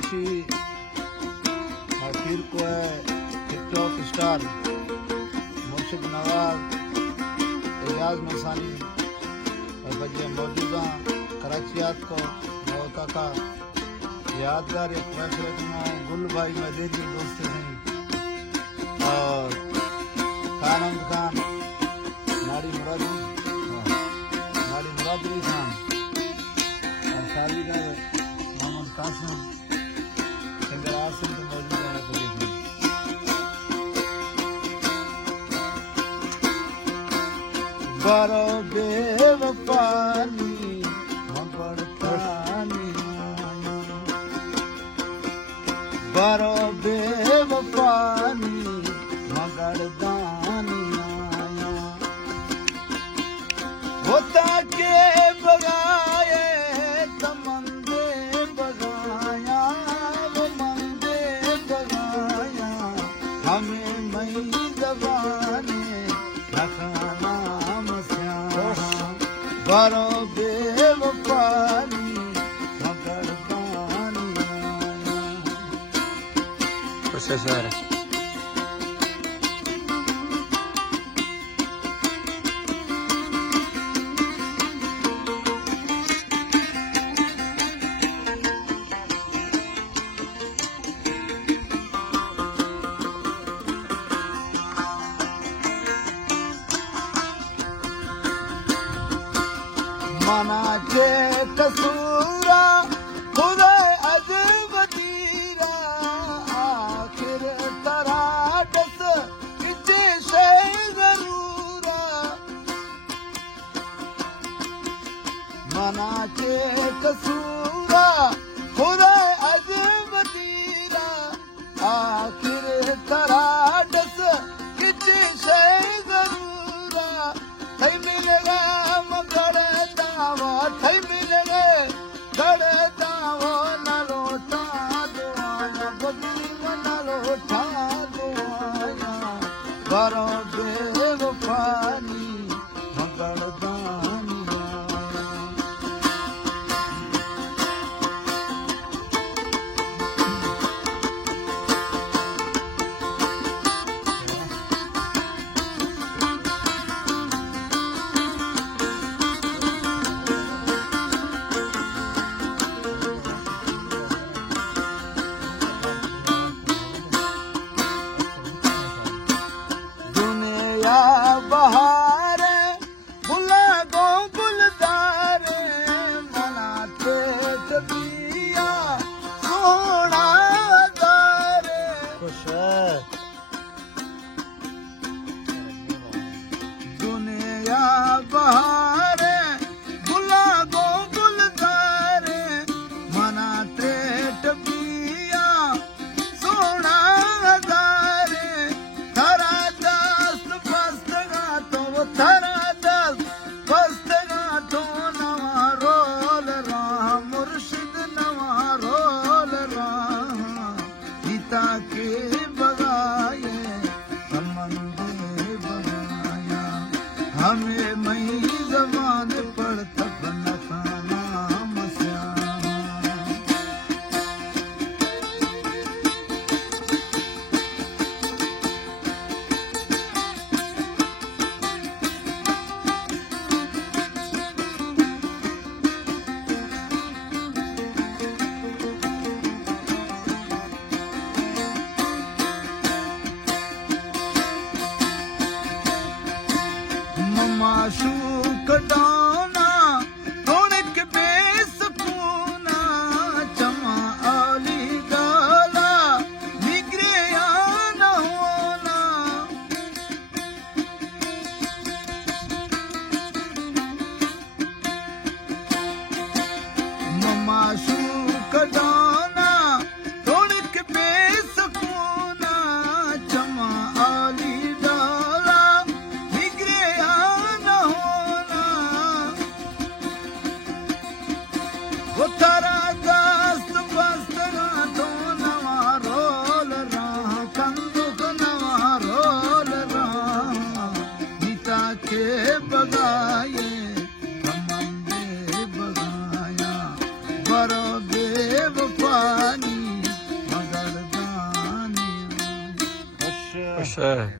Marshy पीर को है TikTok star मुर्शिद नवाज एजाज मसानी और बजे मौजूदा कराचियात को मौता का यादगार एक फैसले में गुल भाई मदेरी दोस्त हैं और खानंद खान नाड़ी मुरादरी खान और शादीगर मोहम्मद कासिम सिंगर आसिम तो मौजूद है बजे बारो बेवफानी बारो बेवफानी मगर दानी आया होता के बगाए तमंदे बगाया वो मंदे बगाया हमें मई जबाने रखना मस्या बारो बेवफानी मगर दानी Sir. मना के कसूरा खुदा अज वजीरा आखिर ता ਅੱਛਾ